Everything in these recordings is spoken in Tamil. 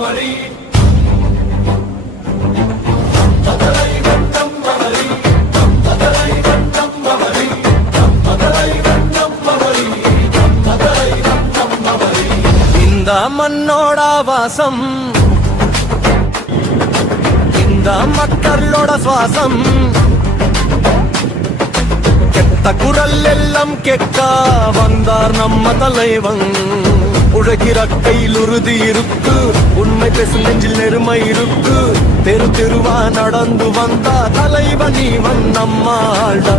வழி இந்த மண்ணோட வாசம் இந்த மக்களோட சுவாசம் கெட்ட குரல் எல்லாம் கேட்க வந்தார் நம்ம தலைவன் உழைக்கிற கையில் உறுதி இருக்கு உண்மை பேசும் நெஞ்சில் நெருமை இருக்கு தெரு தெருவா நடந்து வந்தா தலைவன் இவன் நம்மாட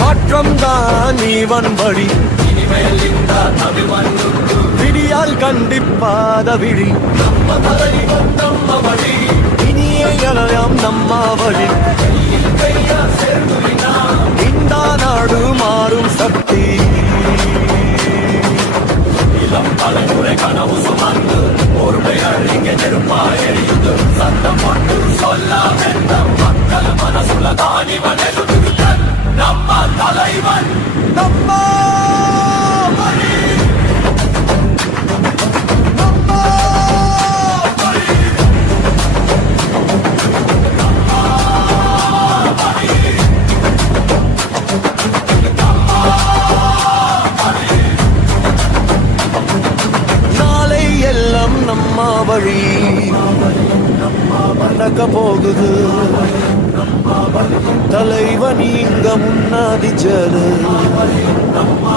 மாற்றம் தான் இவன் வழி விடியால் கண்டிப்பாத விழி நம்ம தலைவன் நம்ம வழி இனியலாம் நம்ம வழி இந்த நாடு மாறும் சக்தி இளம் தலைமுறை கனவு சுமந்து ஒருமை அழிங்க நெருப்பாய் எரியுது சத்தம் கொண்டு சொல்ல வேண்டாம் மக்கள் மனசுல தானிவன் நம்ம தலைவன் நம்ம நம்ம வழி நடக்க போகுது தலைவன் இங்க முன்னாடி ஜரு நம்ம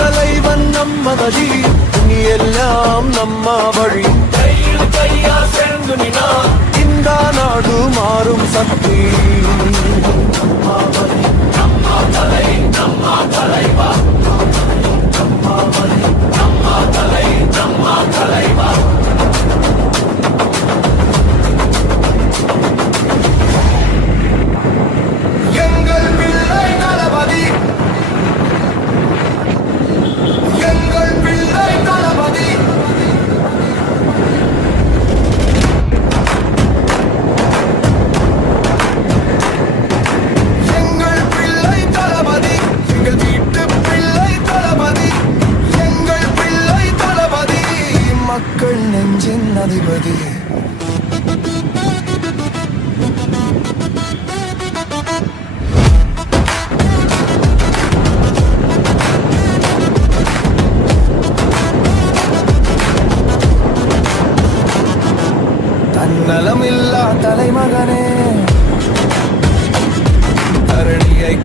தலைவன் நம்ம வழி நீ எல்லாம் நம்ம வழி